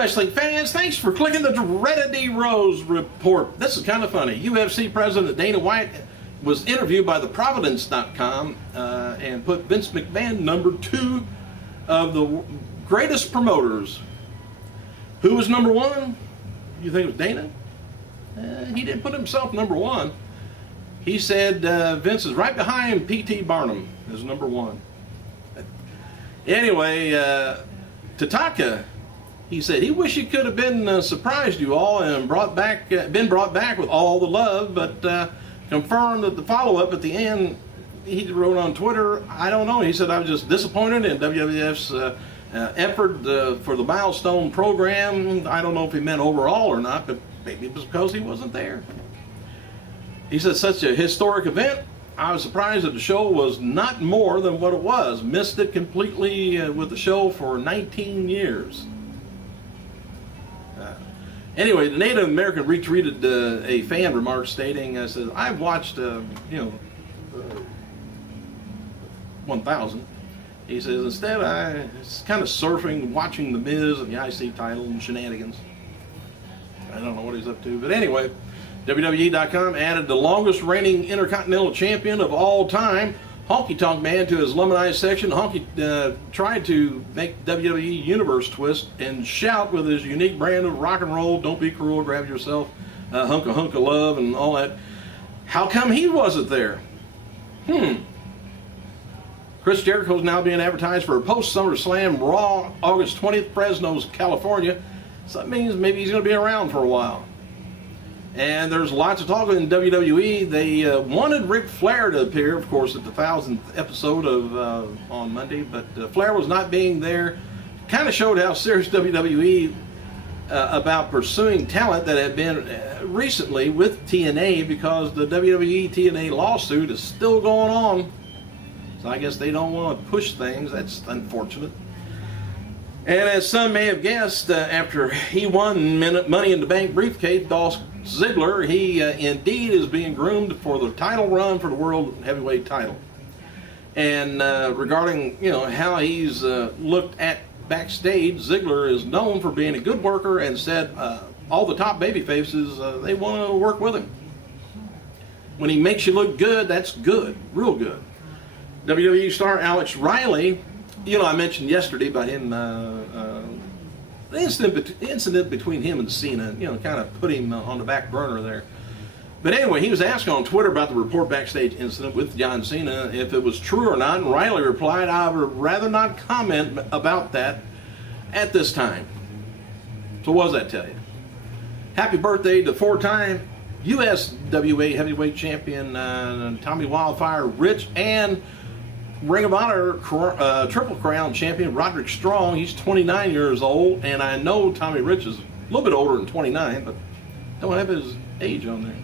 wrestling fans, thanks for clicking the Dreaded Rose report. This is kind of funny. UFC President Dana White was interviewed by the Providence.com and put Vince McMahon number 2 of the greatest promoters. Who was number 1? You think it was Dana? He didn't put himself number 1. He said Vince is right behind P.T. Barnum as number 1. Anyway, Tataka, he said he wished he could have been surprised you all and been brought back with all the love, but confirmed that the follow-up at the end, he wrote on Twitter, I don't know. He said, I was just disappointed in WWF's effort for the milestone program. I don't know if he meant overall or not, but maybe it was because he wasn't there. He said, such a historic event. I was surprised that the show was not more than what it was. Missed it completely with the show for 19 years. Anyway, the Native American retweeted a fan remark stating, says, I've watched, 1000. He says, instead I was kind of surfing, watching The Miz and the IC title and shenanigans. I don't know what he's up to, but anyway, WWE.com added the longest reigning Intercontinental Champion of all time, Honky Tonk Man, to his Lemonize section. Honky tried to make WWE Universe twist and shout with his unique brand of rock and roll, don't be cruel, grab yourself, hunk of love, and all that. How come he wasn't there? Chris Jericho's now being advertised for a post-SummerSlam Raw, August 20th, Fresno, California. So that means maybe he's going to be around for a while. And there's lots of talk in WWE. They wanted Ric Flair to appear, of course, at the 1000th episode of on Monday, but Flair was not being there. Kind of showed how serious WWE about pursuing talent that had been recently with TNA, because the WWE TNA lawsuit is still going on. So I guess they don't want to push things. That's unfortunate. And as some may have guessed, after he won Money in the Bank briefcase, Dolph Ziggler, he indeed is being groomed for the title run for the World Heavyweight title. And regarding how he's looked at backstage, Ziggler is known for being a good worker and said all the top baby faces, they want to work with him. When he makes you look good, that's good, real good. WWE star Alex Riley, I mentioned yesterday about him, the incident between him and Cena, kind of put him on the back burner there. But anyway, he was asked on Twitter about the report backstage incident with John Cena, if it was true or not, and Riley replied, I would rather not comment about that at this time. So what does that tell you? Happy birthday to 4-time USWA Heavyweight Champion Tommy Wildfire Rich, and Ring of Honor Triple Crown Champion Roderick Strong. He's 29 years old, and I know Tommy Rich is a little bit older than 29, but don't have his age on there.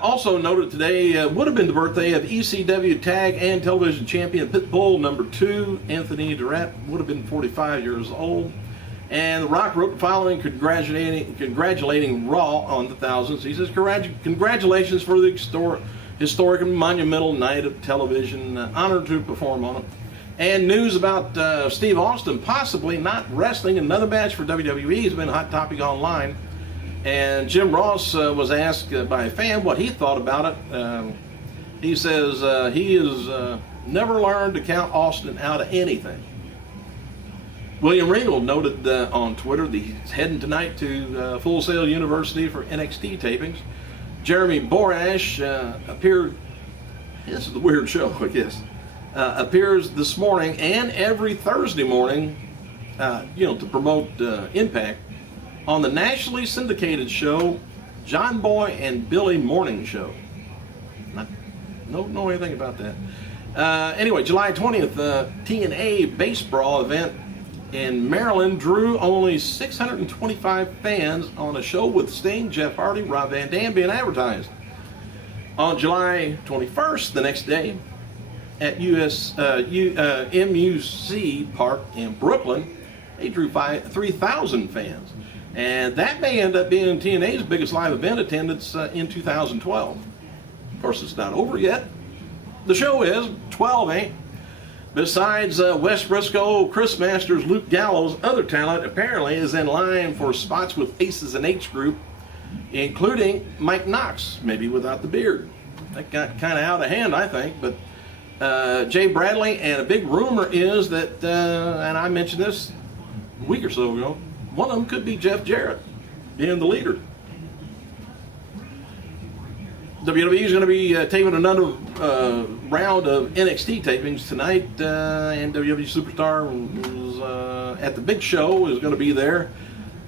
Also noted today would have been the birthday of ECW Tag and Television Champion Pitbull number 2, Anthony Durant, would have been 45 years old. And The Rock wrote the following, congratulating Raw on the thousands. He says, congratulations for the historic and monumental night of television. Honored to perform on it. And news about Steve Austin possibly not wrestling another match for WWE has been a hot topic online. And Jim Ross was asked by a fan what he thought about it. He says he has never learned to count Austin out of anything. William Regal noted on Twitter that he's heading tonight to Full Sail University for NXT tapings. Jeremy Borash appeared, this is a weird show, I guess, appears this morning and every Thursday morning, to promote Impact on the nationally syndicated show, John Boy and Billy Morning Show. Don't know anything about that. Anyway, July 20th, TNA Base Brawl event in Maryland drew only 625 fans on a show with Sting, Jeff Hardy, Rob Van Dam being advertised. On July 21st, the next day, at MUC Park in Brooklyn, they drew 3,000 fans. And that may end up being TNA's biggest live event attendance in 2012. Of course, it's not over yet. The show is, 12 ain't. Besides Wes Briscoe, Chris Masters, Luke Gallows, other talent apparently is in line for spots with Aces and Eights group, including Mike Knox, maybe without the beard. That got kind of out of hand, I think, but Jay Bradley, and a big rumor is that, and I mentioned this a week or so ago, one of them could be Jeff Jarrett being the leader. WWE is going to be taping another round of NXT tapings tonight, and WWE Superstar is, at the big show is going to be there.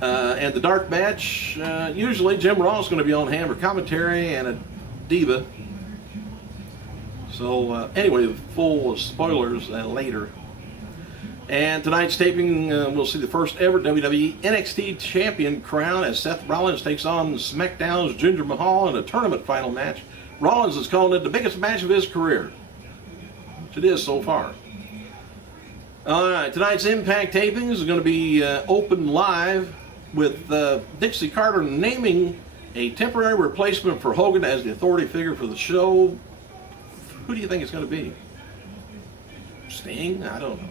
And the dark match, usually Jim Ross is going to be on hand for commentary and a diva. So anyway, full spoilers later. And tonight's taping, we'll see the first ever WWE NXT Champion crown as Seth Rollins takes on SmackDown's Jinder Mahal in a tournament final match. Rollins is calling it the biggest match of his career, which it is so far. All right, tonight's Impact tapings is going to be open live with Dixie Carter naming a temporary replacement for Hogan as the authority figure for the show. Who do you think it's going to be? Sting? I don't know.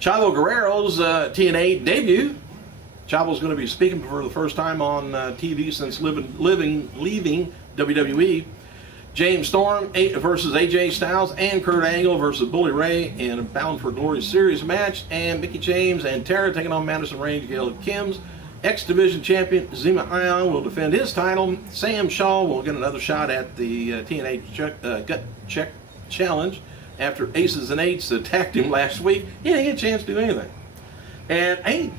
Chavo Guerrero's TNA debut. Chavo's going to be speaking for the first time on TV since leaving WWE. James Storm versus AJ Styles and Kurt Angle versus Bully Ray in a Bound for Glory series match. And Mickie James and Tara taking on Madison Rayne, Gail Kim's. X-Division champion Zema Ion will defend his title. Sam Shaw will get another shot at the TNA Gut Check Challenge after Aces and Eights attacked him last week. He didn't get a chance to do anything. And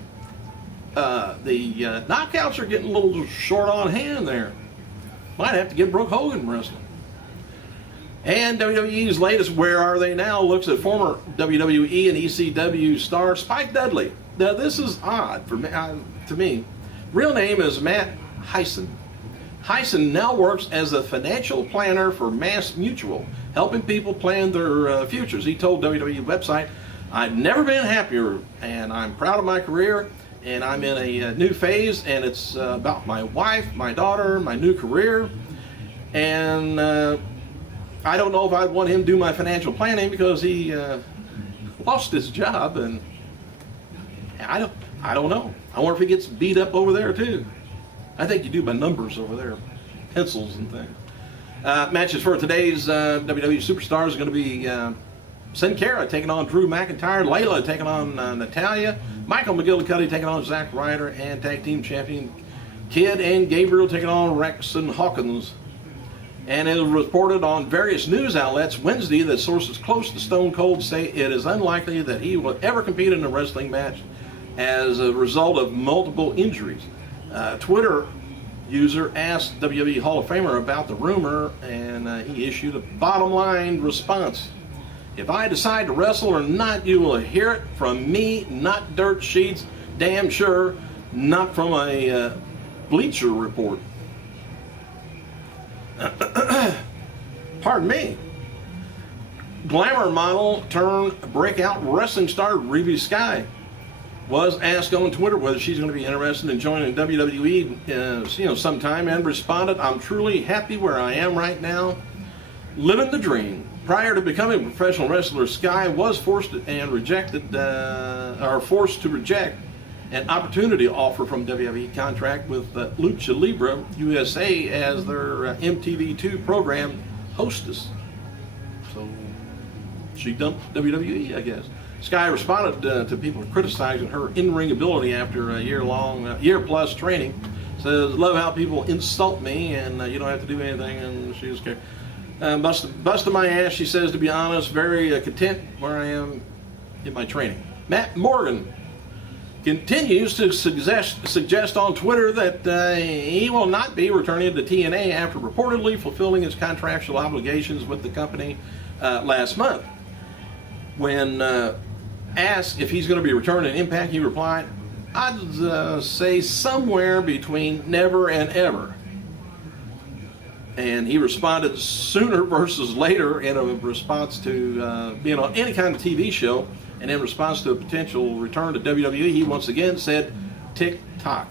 the knockouts are getting a little short on hand there. Might have to get Brooke Hogan wrestling. And WWE's latest Where Are They Now looks at former WWE and ECW star Spike Dudley. Now this is odd for me, to me. Real name is Matt Hyson. Hyson now works as a financial planner for Mass Mutual, helping people plan their futures. He told WWE website, "I've never been happier, and I'm proud of my career, and I'm in a new phase, and it's about my wife, my daughter, my new career, and I don't know if I'd want him to do my financial planning because he lost his job, and I don't know. I wonder if he gets beat up over there too. I think you do by numbers over there, pencils and things." Matches for today's WWE Superstars are going to be Sin Cara taking on Drew McIntyre, Layla taking on Natalya, Michael McGillicuddy taking on Zack Ryder, and Tag Team Champion Kid and Gabriel taking on Rex and Hawkins. And it was reported on various news outlets Wednesday that sources close to Stone Cold say it is unlikely that he will ever compete in a wrestling match as a result of multiple injuries. Twitter user asked WWE Hall of Famer about the rumor, and he issued a bottom line response. "If I decide to wrestle or not, you will hear it from me, not dirt sheets, damn sure, not from a Bleacher Report." Pardon me. Glamour model turned breakout wrestling star Ruby Sky was asked on Twitter whether she's going to be interested in joining WWE sometime, and responded, "I'm truly happy where I am right now, living the dream." Prior to becoming a professional wrestler, Sky was forced to reject an opportunity offer from WWE contract with Lucha Libre USA as their MTV2 program hostess. So she dumped WWE, I guess. Sky responded to people criticizing her in-ring ability after a year-plus training. Says, "Love how people insult me and you don't have to do anything," and she was scared. Busted my ass, she says, "to be honest, very content where I am in my training." Matt Morgan continues to suggest on Twitter that he will not be returning to TNA after reportedly fulfilling his contractual obligations with the company last month. When asked if he's going to be returning to Impact, he replied, "I'd say somewhere between never and ever." And he responded sooner versus later in a response to being on any kind of TV show, and in response to a potential return to WWE, he once again said, "Tick-tock."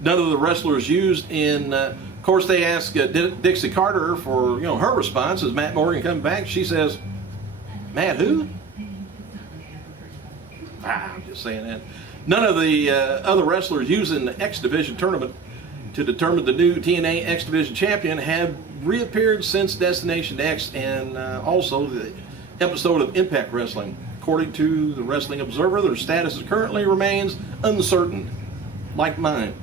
None of the wrestlers used in, of course they asked Dixie Carter for her response. As Matt Morgan comes back, she says, Matt who? I'm just saying that. None of the other wrestlers using the X Division tournament to determine the new TNA X Division champion have reappeared since Destination X and also the episode of Impact Wrestling. According to the Wrestling Observer, their status currently remains uncertain, like mine.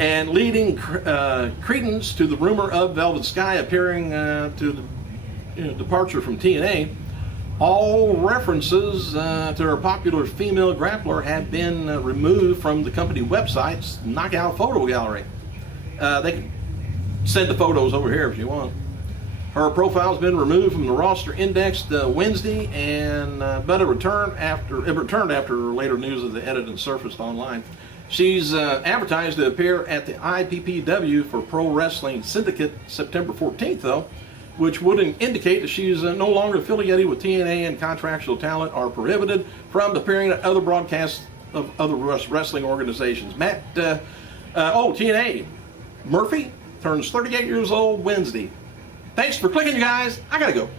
And leading credence to the rumor of Velvet Sky appearing to the departure from TNA, all references to her popular female grappler have been removed from the company website's Knockout Photo Gallery. They can send the photos over here if you want. Her profile's been removed from the roster indexed Wednesday, and but it returned after later news of the edit and surfaced online. She's advertised to appear at the IPPW for Pro Wrestling Syndicate September 14th, though, which would indicate that she's no longer affiliated with TNA, and contractual talent are prohibited from appearing at other broadcasts of other wrestling organizations. TNA. Murphy turns 38 years old Wednesday. Thanks for clicking, you guys. I gotta go.